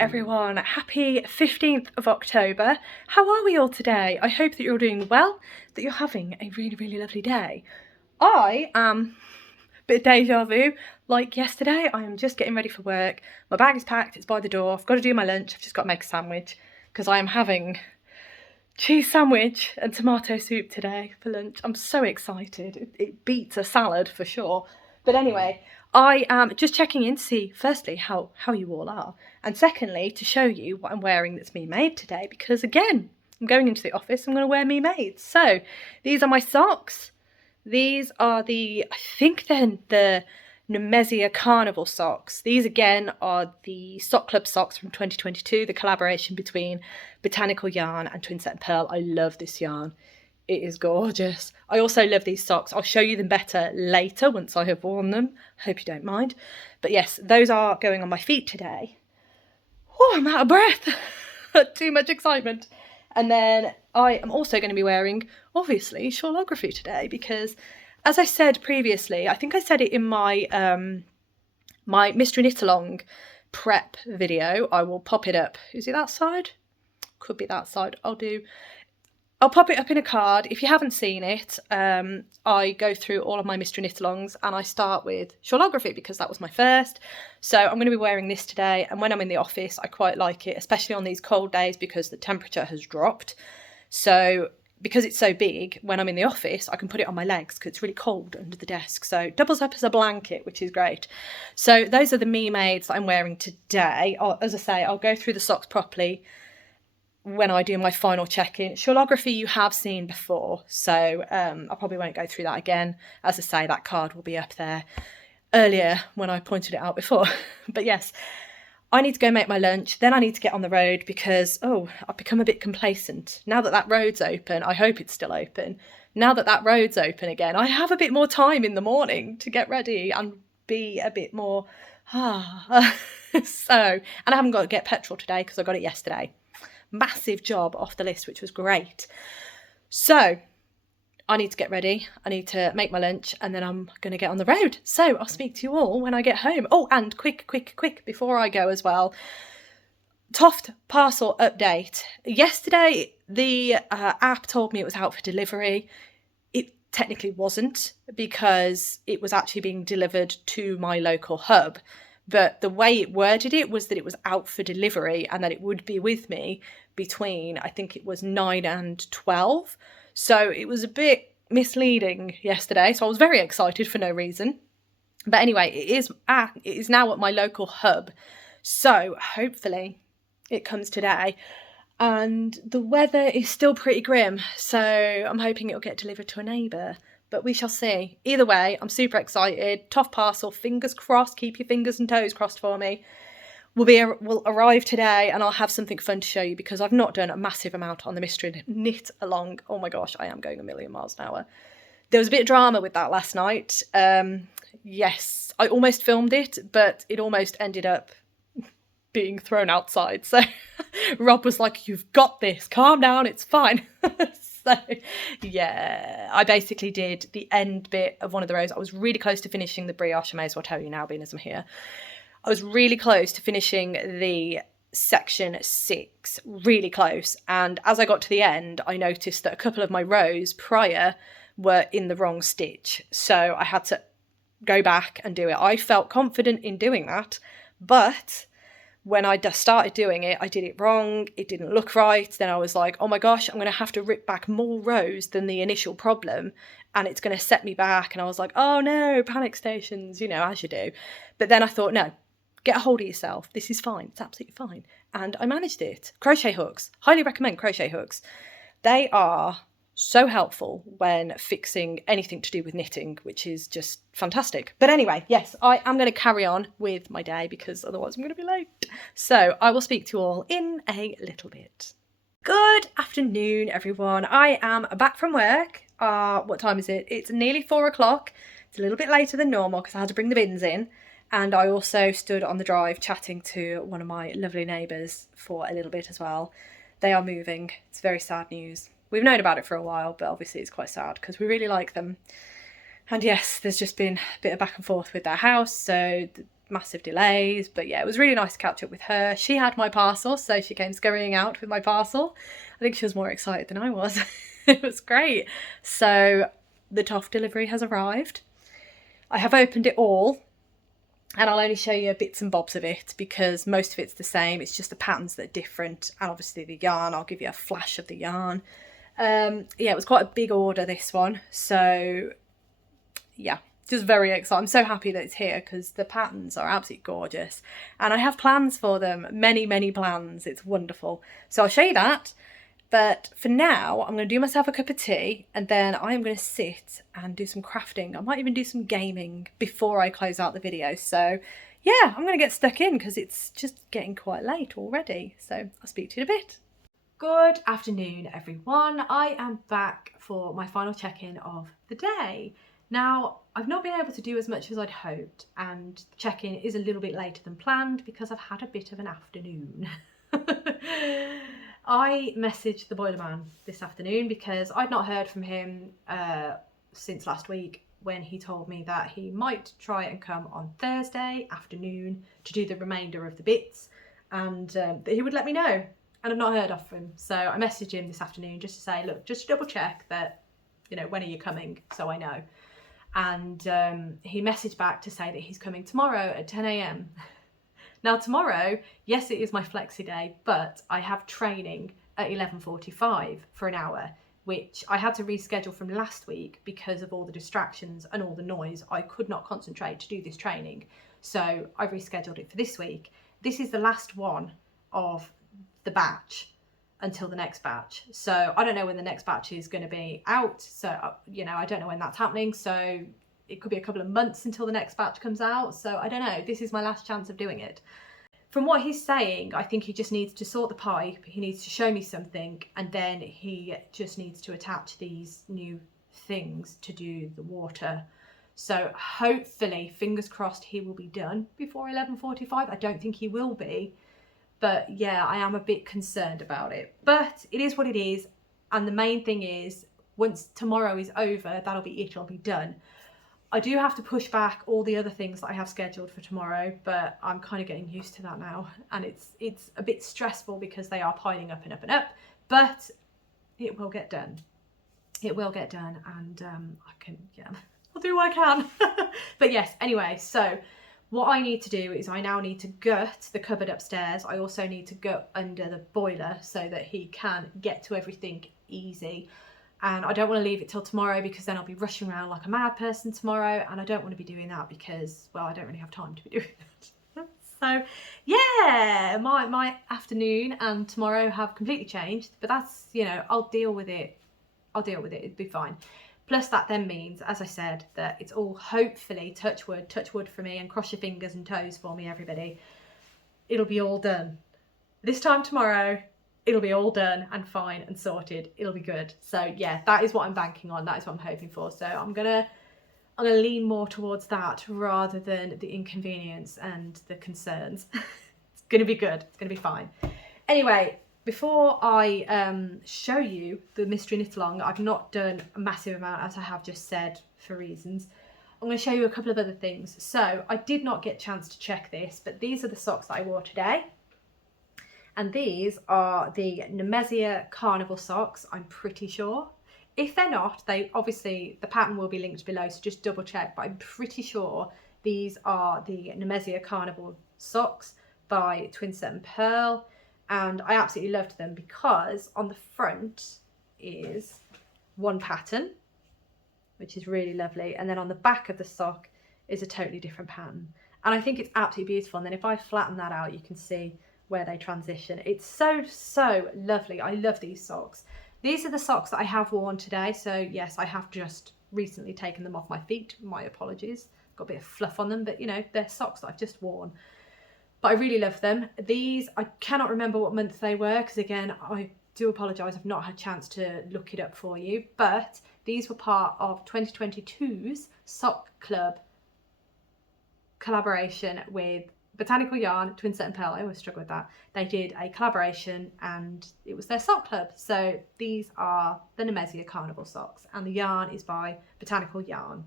everyone, happy 15th of October. How are we all today? I hope that you're all doing well, that you're having a really lovely day. I am a bit deja vu, like yesterday. I am just getting ready for work. My bag is packed, it's by the door. I've got to do my lunch. I've just got to make a sandwich because I am having cheese sandwich and tomato soup today for lunch. I'm so excited. It beats a salad for sure. But anyway, I am just checking in to see, firstly, how you all are. And secondly, to show you what I'm wearing that's me made today. Because again, I'm going into the office, I'm going to wear me made. So, these are my socks. These are I think they're the Nemesia Carnival socks. These again are the Sock Club socks from 2022, the collaboration between Botanical Yarn and Twin Set and Pearl. I love this yarn. It is gorgeous. I also love these socks. I'll show you them better later once I have worn them. Hope you don't mind. But yes, those are going on my feet today. Oh, I'm out of breath. Too much excitement. And then I am also going to be wearing, obviously, shawlography today because, as I said previously, I think I said it in my my Mystery Knit Along prep video. I will pop it up. Is it that side? Could be that side. I'll pop it up in a card. If you haven't seen it, I go through all of my Mystery Knit Alongs and I start with shawlography because that was my first. So I'm going to be wearing this today, and when I'm in the office I quite like it, especially on these cold days because the temperature has dropped. So because it's so big, when I'm in the office I can put it on my legs because it's really cold under the desk. So it doubles up as a blanket, which is great. So those are the me mades that I'm wearing today. As I say, I'll go through the socks properly when I do my final check-in. Shawlography you have seen before, so I probably won't go through that again. As I say, that card will be up there earlier when I pointed it out before. But yes, I need to go make my lunch, then I need to get on the road because, I've become a bit complacent. Now that road's open, I hope it's still open. Now that road's open again, I have a bit more time in the morning to get ready and be a bit more, and I haven't got to get petrol today because I got it yesterday. Massive job off the list, which was great. So I need to get ready, I need to make my lunch, and then I'm going to get on the road. So I'll speak to you all when I get home. Oh, and quick before I go as well, Toft parcel update. Yesterday the app told me it was out for delivery. It technically wasn't because it was actually being delivered to my local hub. But the way it worded it was that it was out for delivery and that it would be with me between, I think it was 9 and 12. So it was a bit misleading yesterday. So I was very excited for no reason. But anyway, it is now at my local hub. So hopefully it comes today. And the weather is still pretty grim. So I'm hoping it'll get delivered to a neighbour. But we shall see. Either way, I'm super excited. Toft parcel, fingers crossed. Keep your fingers and toes crossed for me. Will arrive today, and I'll have something fun to show you because I've not done a massive amount on the Mystery Knit Along. Oh my gosh, I am going a million miles an hour. There was a bit of drama with that last night. Yes, I almost filmed it, but it almost ended up being thrown outside. So Rob was like, "You've got this. Calm down. It's fine." So, yeah, I basically did the end bit of one of the rows. I was really close to finishing the brioche. I may as well tell you now, being as I'm here. I was really close to finishing the section 6, really close. And as I got to the end, I noticed that a couple of my rows prior were in the wrong stitch. So I had to go back and do it. I felt confident in doing that, but when I just started doing it, I did it wrong. It didn't look right. Then I was like, oh my gosh, I'm going to have to rip back more rows than the initial problem. And it's going to set me back. And I was like, oh no, panic stations, as you do. But then I thought, no, get a hold of yourself. This is fine. It's absolutely fine. And I managed it. Crochet hooks. Highly recommend crochet hooks. They are so helpful when fixing anything to do with knitting, which is just fantastic. But anyway, yes, I am going to carry on with my day because otherwise I'm going to be late. So I will speak to you all in a little bit. Good afternoon, everyone. I am back from work. What time is it? It's nearly 4 o'clock. It's a little bit later than normal because I had to bring the bins in. And I also stood on the drive chatting to one of my lovely neighbours for a little bit as well. They are moving. It's very sad news. We've known about it for a while, but obviously it's quite sad because we really like them. And yes, there's just been a bit of back and forth with their house. So massive delays, but yeah, it was really nice to catch up with her. She had my parcel, so she came scurrying out with my parcel. I think she was more excited than I was. It was great. So the Toft delivery has arrived. I have opened it all, and I'll only show you bits and bobs of it because most of it's the same. It's just the patterns that are different, and obviously the yarn. I'll give you a flash of the yarn. Yeah, it was quite a big order, this one, so yeah, just very excited. I'm so happy that it's here because the patterns are absolutely gorgeous, and I have plans for them, many plans. It's wonderful, so I'll show you that. But for now, I'm going to do myself a cup of tea, and then I am going to sit and do some crafting. I might even do some gaming before I close out the video. So yeah, I'm going to get stuck in because it's just getting quite late already. So I'll speak to you in a bit. Good afternoon, everyone. I am back for my final check-in of the day. Now, I've not been able to do as much as I'd hoped, and the check-in is a little bit later than planned because I've had a bit of an afternoon. I messaged the boiler man this afternoon because I'd not heard from him since last week, when he told me that he might try and come on Thursday afternoon to do the remainder of the bits, and that he would let me know. And I've not heard off him, so I messaged him this afternoon just to say, look, just double check that, you know, when are you coming, so I know. And he messaged back to say that he's coming tomorrow at 10 AM. Now tomorrow, yes, it is my flexi day, but I have training at 11:45 for an hour, which I had to reschedule from last week because of all the distractions and all the noise. I could not concentrate to do this training, so I rescheduled it for this week. This is the last one of the batch until the next batch, so I don't know when the next batch is going to be out, so you know, I don't know when that's happening, so it could be a couple of months until the next batch comes out, so I don't know. This is my last chance of doing it. From what he's saying, I think he just needs to sort the pipe, he needs to show me something, and then he just needs to attach these new things to do the water. So hopefully, fingers crossed, he will be done before 11:45. I don't think he will be, but yeah, I am a bit concerned about it. But it is what it is, and the main thing is, once tomorrow is over, that'll be it, it'll be done. I do have to push back all the other things that I have scheduled for tomorrow, but I'm kind of getting used to that now, and it's a bit stressful because they are piling up and up and up, but it will get done. It will get done, and I can, yeah, I'll do what I can. But yes, anyway, so what I need to do is I now need to gut the cupboard upstairs. I also need to gut under the boiler so that he can get to everything easy. And I don't want to leave it till tomorrow because then I'll be rushing around like a mad person tomorrow, and I don't want to be doing that because, well, I don't really have time to be doing that. So yeah, my afternoon and tomorrow have completely changed, but that's, you know, I'll deal with it. It'll be fine. Plus that then means, as I said, that it's all hopefully, touch wood for me, and cross your fingers and toes for me, everybody. It'll be all done. This time tomorrow, it'll be all done and fine and sorted. It'll be good. So yeah, that is what I'm banking on. That is what I'm hoping for. So I'm gonna lean more towards that rather than the inconvenience and the concerns. It's gonna be good. It's gonna be fine. Anyway, before I show you the mystery knit along, I've not done a massive amount, as I have just said, for reasons. I'm going to show you a couple of other things. So I did not get a chance to check this, but these are the socks that I wore today. And these are the Nemesia Carnival socks, I'm pretty sure. If they're not, they obviously, the pattern will be linked below, so just double check, but I'm pretty sure these are the Nemesia Carnival socks by Twinset and Pearl. And I absolutely loved them because on the front is one pattern, which is really lovely. And then on the back of the sock is a totally different pattern. And I think it's absolutely beautiful. And then if I flatten that out, you can see where they transition. It's so, so lovely. I love these socks. These are the socks that I have worn today. So yes, I have just recently taken them off my feet. My apologies. Got a bit of fluff on them, but you know, they're socks that I've just worn. But I really love them. These, I cannot remember what month they were, because again, I do apologise, I've not had a chance to look it up for you. But these were part of 2022's Sock Club collaboration with Botanical Yarn, Twinset and Pearl. I always struggle with that. They did a collaboration and it was their sock club. So these are the Nemesia Carnival socks, and the yarn is by Botanical Yarn.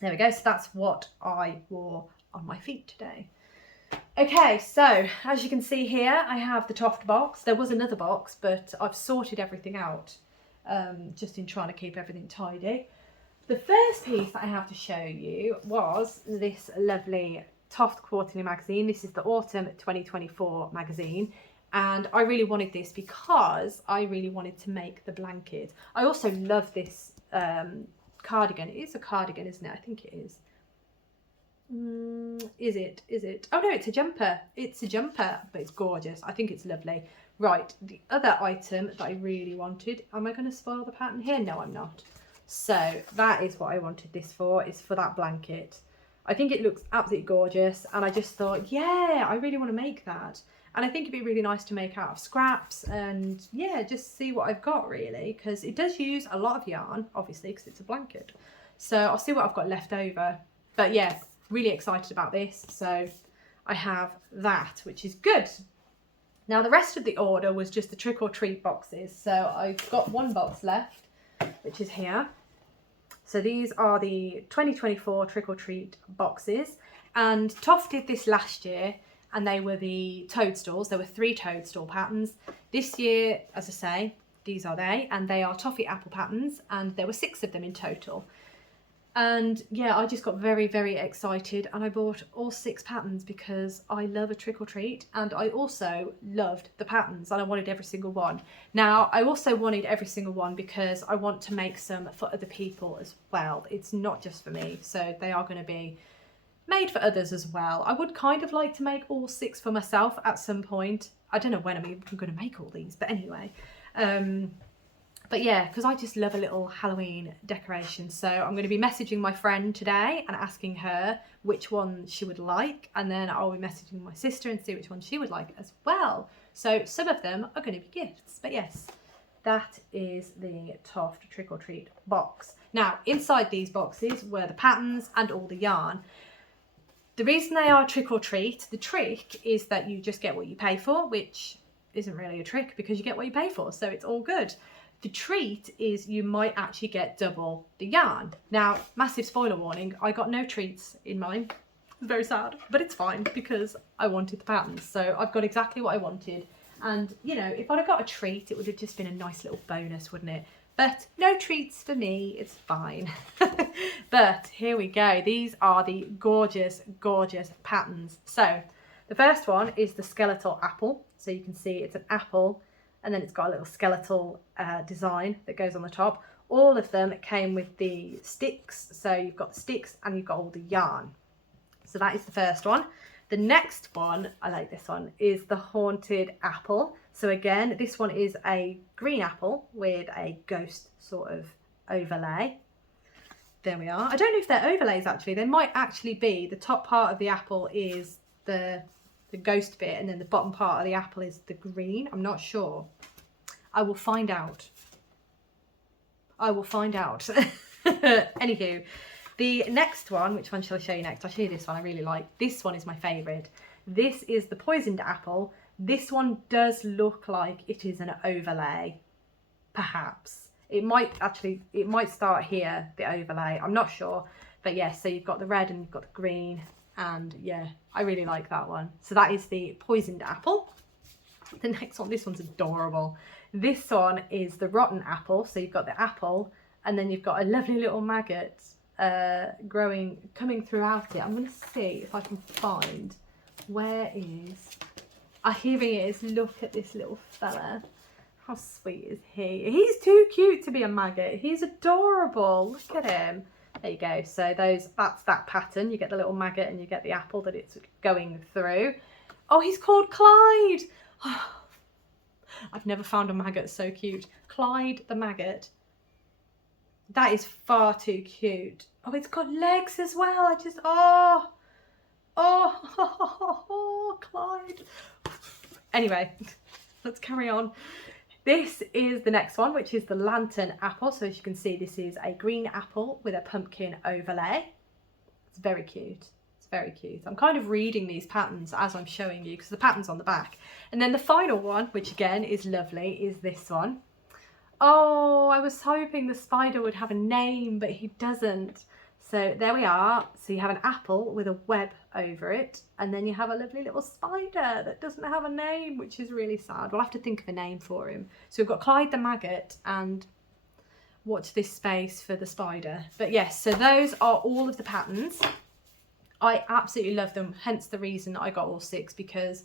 There we go. So that's what I wore on my feet today. Okay, so as you can see here, I have the Toft box. There was another box, but I've sorted everything out just in trying to keep everything tidy. The first piece that I have to show you was this lovely Toft Quarterly magazine. This is the Autumn 2024 magazine. And I really wanted this because I really wanted to make the blanket. I also love this cardigan. It is a cardigan, isn't it? I think it is. Is it? Oh no, it's a jumper. It's a jumper, but it's gorgeous. I think it's lovely. Right, the other item that I really wanted. Am I going to spoil the pattern here? No, I'm not. So that is what I wanted this for, is for that blanket. I think it looks absolutely gorgeous, and I just thought, yeah, I really want to make that. And I think it'd be really nice to make out of scraps, and yeah, just see what I've got really, because it does use a lot of yarn, obviously, because it's a blanket. So I'll see what I've got left over. But yeah, really excited about this. So I have that, which is good. Now the rest of the order was just the trick or treat boxes. So I've got one box left, which is here. So these are the 2024 trick or treat boxes, and Toft did this last year, and they were the toadstools. There were 3 toadstool patterns. This year, as I say, these are they, and they are toffee apple patterns, and there were 6 of them in total. And yeah, I just got very, very excited, and I bought all 6 patterns because I love a trick or treat, and I also loved the patterns, and I wanted every single one. Now, I also wanted every single one because I want to make some for other people as well. It's not just for me, so they are going to be made for others as well. I would kind of like to make all 6 for myself at some point. I don't know when I'm going to make all these, but anyway. But yeah, because I just love a little Halloween decoration. So I'm going to be messaging my friend today and asking her which one she would like. And then I'll be messaging my sister and see which one she would like as well. So some of them are going to be gifts. But yes, that is the Toft Trick or Treat box. Now, inside these boxes were the patterns and all the yarn. The reason they are trick or treat, the trick is that you just get what you pay for, which isn't really a trick because you get what you pay for. So it's all good. The treat is you might actually get double the yarn. Now, massive spoiler warning, I got no treats in mine. It's very sad, but it's fine because I wanted the patterns. So I've got exactly what I wanted. And, you know, if I'd have got a treat, it would have just been a nice little bonus, wouldn't it? But no treats for me, it's fine. But here we go. These are the gorgeous, gorgeous patterns. So the first one is the skeletal apple. So you can see it's an apple, and then it's got a little skeletal design that goes on the top. All of them came with the sticks. So you've got the sticks and you've got all the yarn. So that is the first one. The next one, I like this one, is the haunted apple. So again, this one is a green apple with a ghost sort of overlay. There we are. I don't know if they're overlays actually. They might actually be, the top part of the apple is the ghost bit, and then the bottom part of the apple is the green. I'm not sure. I will find out. I will find out. Anywho, the next one, which one shall I show you next? I'll show you this one. I really like. This one is my favourite. This is the poisoned apple. This one does look like it is an overlay, perhaps. It might start here, the overlay. I'm not sure. But yes, so you've got the red and you've got the green. And yeah, I really like that one. So that is the poisoned apple. The next one, this one's adorable. This one is the rotten apple. So you've got the apple, and then you've got a lovely little maggot coming throughout it. I'm going to see if I can find where is. Here he is. Look at this little fella. How sweet is he? He's too cute to be a maggot. He's adorable. Look at him. There you go. So that's that pattern. You get the little maggot and you get the apple that it's going through. Oh, he's called Clyde. Oh, I've never found a maggot so cute. Clyde the maggot. That is far too cute. Oh, it's got legs as well. Oh, Clyde. Anyway, let's carry on. This is the next one, which is the lantern apple. So as you can see, this is a green apple with a pumpkin overlay. It's very cute. It's very cute. I'm kind of reading these patterns as I'm showing you because the pattern's on the back. And then the final one, which again is lovely, is this one. Oh, I was hoping the spider would have a name, but he doesn't. So there we are. So you have an apple with a web over it, and then you have a lovely little spider that doesn't have a name, which is really sad. We'll have to think of a name for him. So we've got Clyde the maggot and watch this space for the spider. But yes, so those are all of the patterns. I absolutely love them, hence the reason I got all 6, because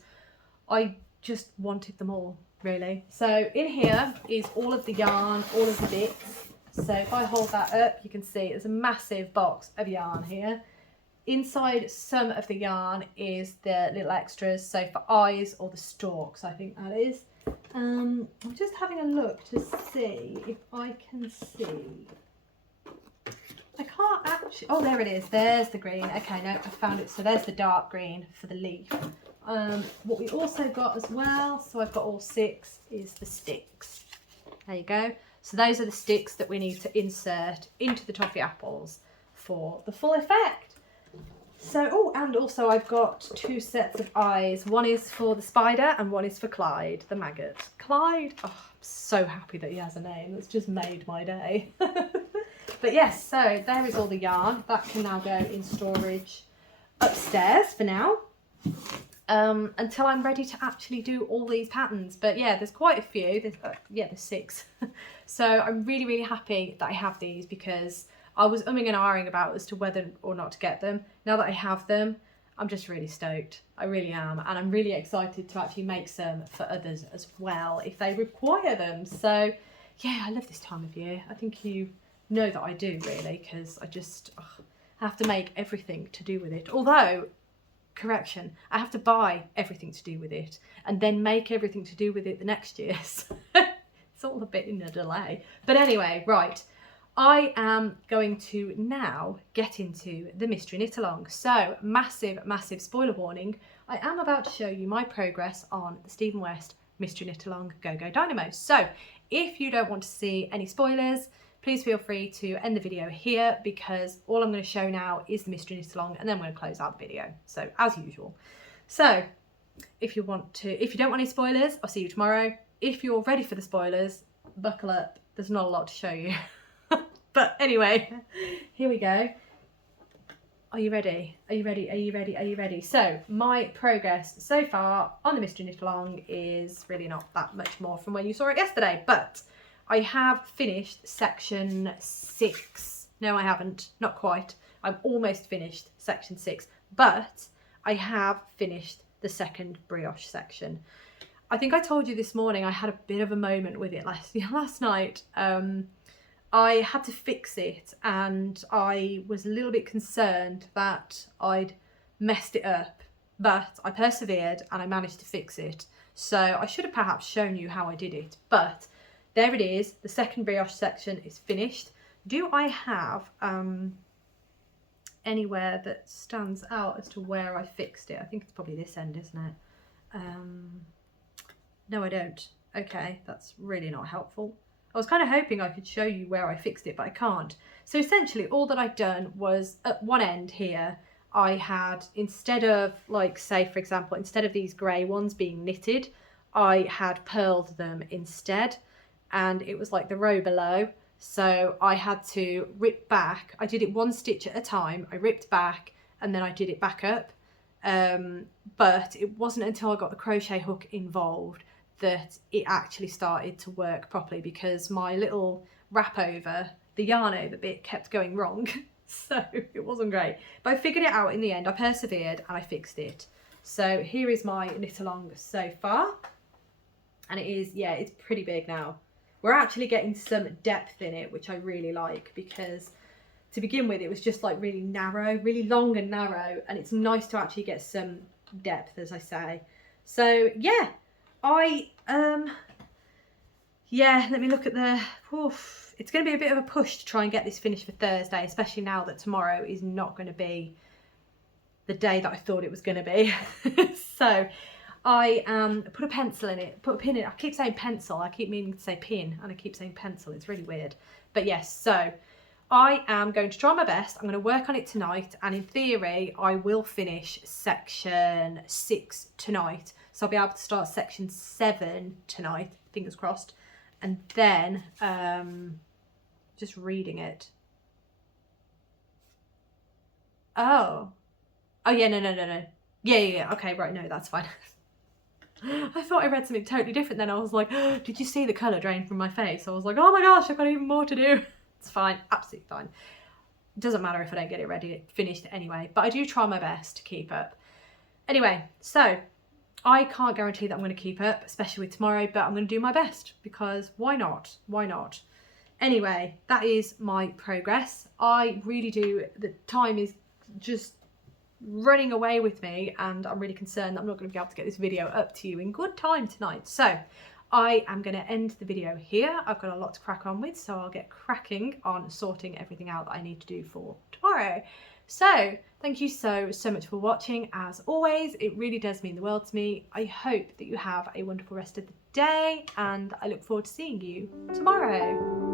I just wanted them all, really. So in here is all of the yarn, all of the bits. So if I hold that up, you can see there's a massive box of yarn here. Inside some of the yarn is the little extras, so for eyes or the stalks, I think that is. I'm just having a look to see if I can see. I can't actually, oh there it is, there's the green. Okay, no, I found it. So there's the dark green for the leaf. What we also got as well, so I've got all 6, is the sticks. There you go. So those are the sticks that we need to insert into the toffee apples for the full effect. So, oh, and also I've got 2 sets of eyes. One is for the spider and one is for Clyde, the maggot. Clyde, oh, I'm so happy that he has a name. That's just made my day. But yes, so there is all the yarn. That can now go in storage upstairs for now. Until I'm ready to actually do all these patterns. But yeah, there's quite a few. There's 6. So I'm really, really happy that I have these, because I was umming and ahhing about as to whether or not to get them. Now that I have them, I'm just really stoked. I really am. And I'm really excited to actually make some for others as well, if they require them. So yeah, I love this time of year. I think you know that I do, really, because I just have to make everything to do with it. Although, correction, I have to buy everything to do with it and then make everything to do with it the next year. So it's all a bit in a delay. But anyway, right, I am going to now get into the mystery knit along. So massive, massive spoiler warning. I am about to show you my progress on the Stephen West mystery knit along Go Go Dynamo. So if you don't want to see any spoilers, please feel free to end the video here, because all I'm going to show now is the mystery knit along, and then I'm going to close out the video. So as usual. So if you don't want any spoilers, I'll see you tomorrow. If you're ready for the spoilers, buckle up. There's not a lot to show you. But anyway, here we go. Are you ready? Are you ready? Are you ready? Are you ready? So my progress so far on the mystery knit along is really not that much more from when you saw it yesterday, but I have finished section 6. No, I haven't. Not quite. I'm almost finished section 6, but I have finished the second brioche section. I think I told you this morning I had a bit of a moment with it last night. I had to fix it, and I was a little bit concerned that I'd messed it up, but I persevered and I managed to fix it. So I should have perhaps shown you how I did it, but there it is. The second brioche section is finished. Do I have anywhere that stands out as to where I fixed it? I think it's probably this end, isn't it? No, I don't. Okay, that's really not helpful. I was kind of hoping I could show you where I fixed it, but I can't. So essentially all that I'd done was at one end here, I had, instead of, like, say for example, instead of these grey ones being knitted, I had purled them instead. And it was like the row below, so I had to rip back. I did it 1 stitch at a time. I ripped back and then I did it back up, but it wasn't until I got the crochet hook involved that it actually started to work properly, because my little wrap over, the yarn over bit, kept going wrong. So it wasn't great, but I figured it out in the end. I persevered and I fixed it. So here is my knit along so far, and it is, yeah, it's pretty big now. We're actually getting some depth in it, which I really like, because to begin with it was just like really narrow, really long and narrow, and it's nice to actually get some depth, as I say. So yeah, yeah, let me look at the, oof, it's going to be a bit of a push to try and get this finished for Thursday, especially now that tomorrow is not going to be the day that I thought it was going to be. So I put a pencil in it, put a pin in it. I keep saying pencil, I keep meaning to say pin, and I keep saying pencil. It's really weird. But yes, so I am going to try my best. I'm going to work on it tonight, and in theory I will finish section 6 tonight. So I'll be able to start section 7 tonight, fingers crossed, and then just reading it. Oh. Oh, yeah, no. Yeah. Okay, right, no, that's fine. I thought I read something totally different then. I was like, oh, did you see the colour drain from my face? I was like, oh my gosh, I've got even more to do. It's fine, absolutely fine. It doesn't matter if I don't get it ready, finished anyway, but I do try my best to keep up. Anyway, so I can't guarantee that I'm going to keep up, especially with tomorrow, but I'm going to do my best because why not? Why not? Anyway, that is my progress. I really do, the time is just running away with me and I'm really concerned that I'm not going to be able to get this video up to you in good time tonight. So I am going to end the video here. I've got a lot to crack on with, so I'll get cracking on sorting everything out that I need to do for tomorrow. So thank you so much for watching. As always, it really does mean the world to me. I hope that you have a wonderful rest of the day and I look forward to seeing you tomorrow.